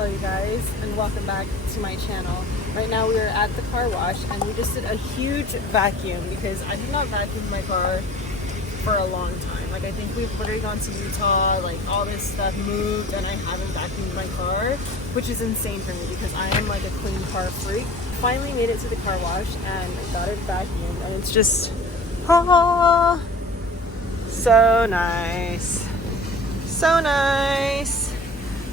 Hello you guys, and welcome back to my channel. Right now we are at the car wash and we just did a huge vacuum because I did not vacuum my car for a long time. Like I think we've already gone to Utah, like all this stuff moved and I haven't vacuumed my car, which is insane for me because I am like a clean car freak. Finally made it to the car wash and got it vacuumed and it's just, oh, so nice. So nice.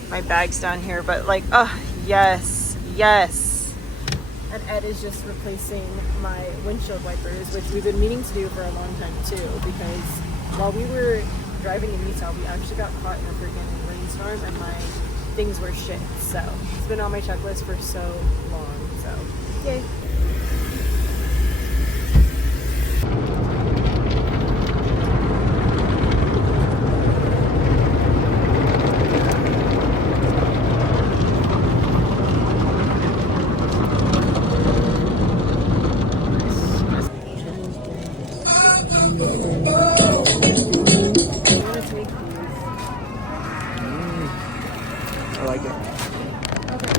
My bag's down here, but like, oh, yes, yes. And Ed is just replacing my windshield wipers, which we've been meaning to do for a long time too, because while we were driving in Utah, we actually got caught in a freaking rainstorm and my things were shit. So it's been on my checklist for so long, so yay. I like it. Okay.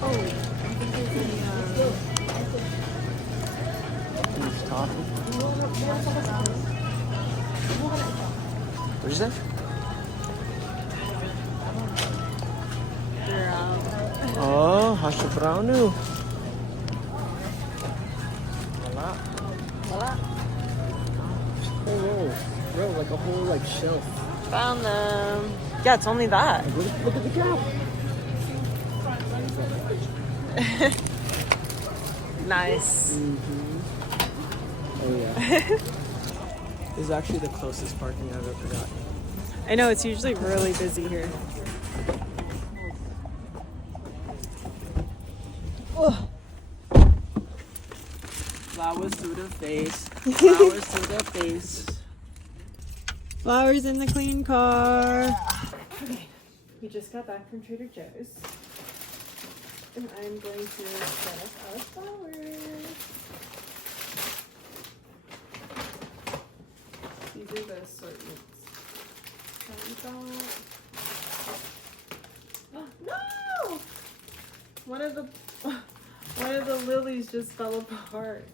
Oh, I think there's It's coffee. What is that? Oh, hash brownie. Voila. Voila. Oh, whoa. Bro, like a whole like shelf. Found them. Yeah, it's only that. Look at the cow. Nice. Oh yeah. This is actually the closest parking I've ever gotten. I know, it's usually really busy here. Oh. Flowers to the face. Flowers to the face. Flowers in the clean car. Okay, we just got back from Trader Joe's. And I'm going to set us our flowers. These are the assortments. Oh, no! One of the lilies just fell apart.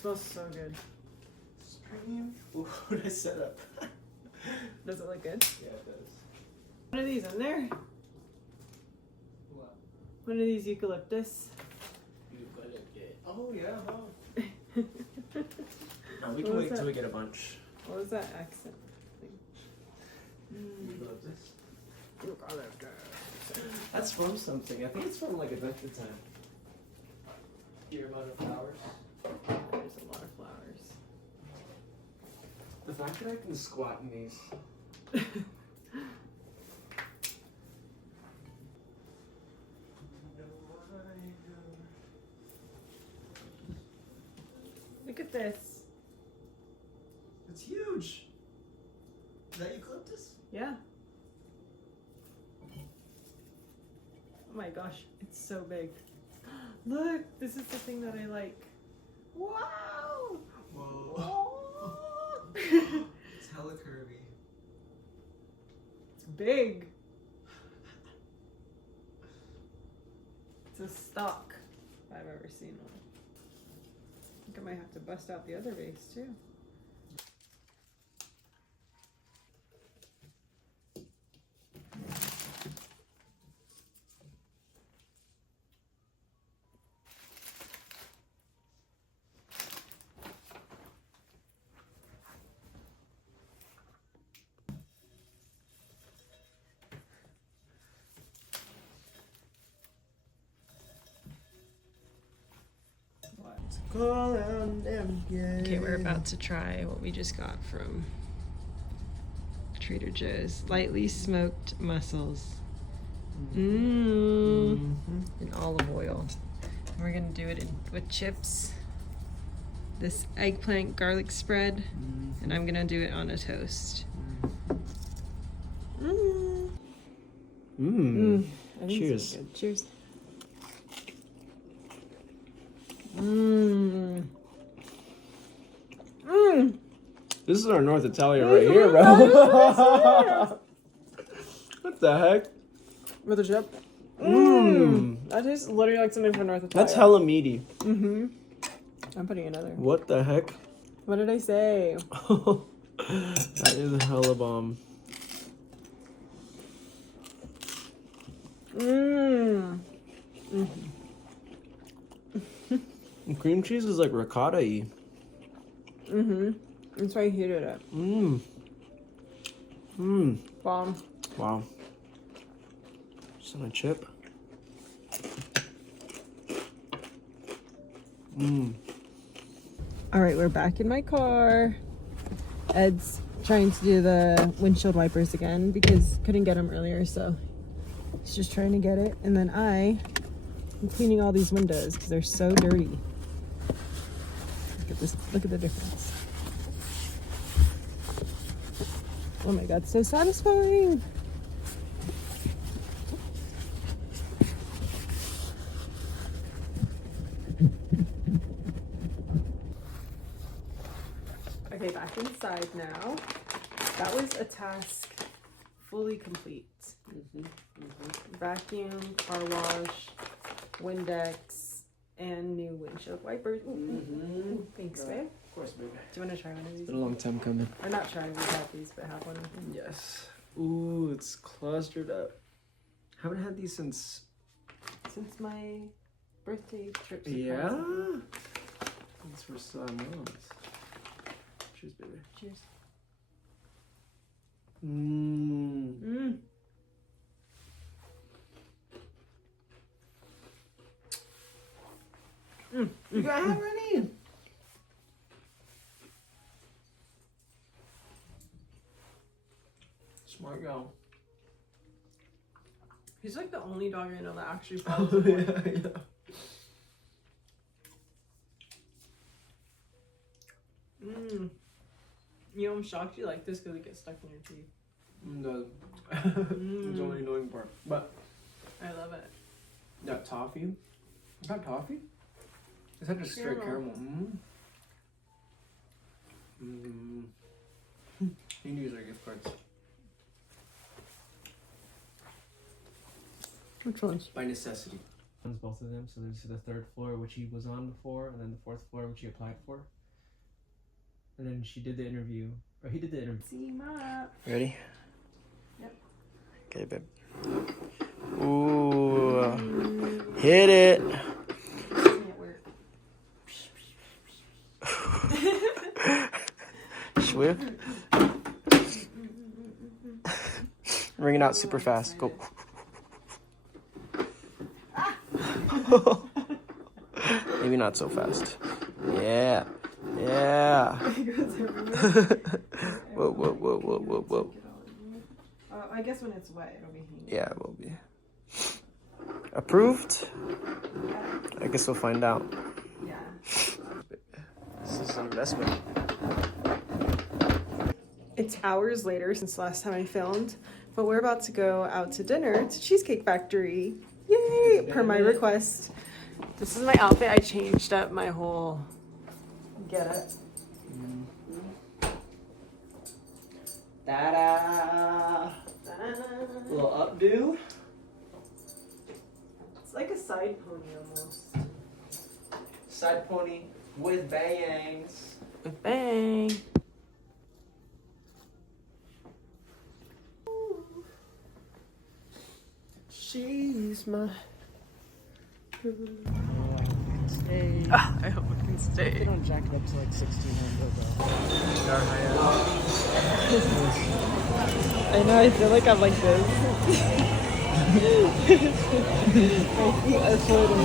Smells so good. Premium? Ooh, what a setup. Does it look good? Yeah, it does. One of these in there? What? One of these eucalyptus? Oh, yeah. Oh. No, we can wait till we get a bunch. What was that accent thing? Eucalyptus? That's from something. I think it's from like Adventure Time. Hear about the flowers? There's a lot of flowers. The fact that I can squat in these. Look at this. It's huge. Is that eucalyptus? Yeah. Oh my gosh, it's so big. Look, this is the thing that I like. Wow! Whoa. Oh. It's hella curvy. It's big. It's a stock, if I've ever seen one. I think I might have to bust out the other vase too. Okay, we're about to try what we just got from Trader Joe's. Lightly smoked mussels. In olive oil. And we're gonna do it with chips. this eggplant garlic spread, and I'm gonna do it on a toast. Cheers. So cheers. This is our North Italia right here, bro. What the heck? With a chip. That tastes literally like something from North Italia. That's hella meaty. I'm putting another. What the heck? What did I say? That is hella bomb. Cream cheese is like ricotta-y. That's why I hated it. Bomb. Wow. Just on a chip. All right, we're back in my car. Ed's trying to do the windshield wipers again because couldn't get them earlier, so he's just trying to get it. And then I'm cleaning all these windows because they're so dirty. Look at this. Look at the difference. Oh my god, so satisfying. Okay, back inside now. That was a task fully complete. Vacuum, car wash, Windex, and new windshield wipers. Thanks, babe. Of course, baby. Do you want to try one of these? It's been a long time coming. Or not try, we've had these, but have one. Yes. Ooh, it's clustered up. Haven't had these since my birthday trip. Yeah. Since we're still at mom's. Cheers, baby. Cheers. You got have any? Smart girl. He's like the only dog I know that actually follows the board. You know, I'm shocked you like this because it gets stuck in your teeth. No. It's the only annoying part. But I love it. that toffee. Is that toffee? Is that just straight caramel? You can use our gift cards. Which ones? By necessity. Both of them. So there's the third floor, which he was on before, and then the fourth floor, which he applied for. And then she did the interview, or he did the interview. See map. Ready? Yep. Okay, babe. Ooh. Hit it. Can't work. Swift. Ring it out super fast. Go. Maybe not so fast. Yeah. Yeah. Whoa. I guess when it's wet, it'll be hanging. Yeah, it will be. Approved? I guess we'll find out. Yeah. This is an investment. It's hours later since the last time I filmed, but we're about to go out to dinner to Cheesecake Factory. Yay! Per my request. This is my outfit. I changed up my whole getup. Ta-da! Little updo. It's like a side pony almost. Side pony with bangs. With bang. She's my... Stay. I hope it can stay. They don't jack it up to like 1600 though. I know, I feel like I'm like this. My feet are floating.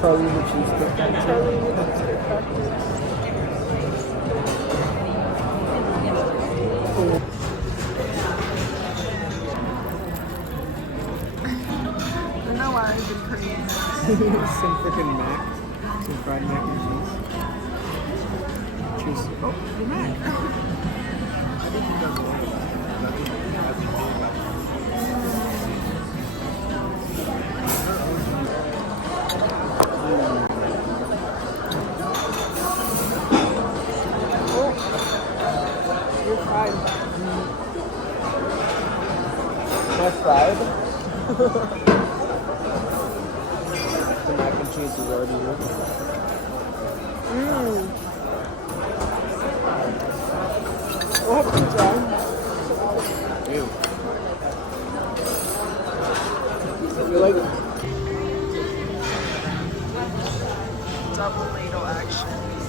Charlie the Cheesecake Factory. Charlie the Cheesecake Factory. Some freaking mac. Some fried mac and cheese. Cheese. Oh, the mac. You're fried. Not fried. The mac and cheese is already here. We'll have to try. Ew. I feel like Double ladle action.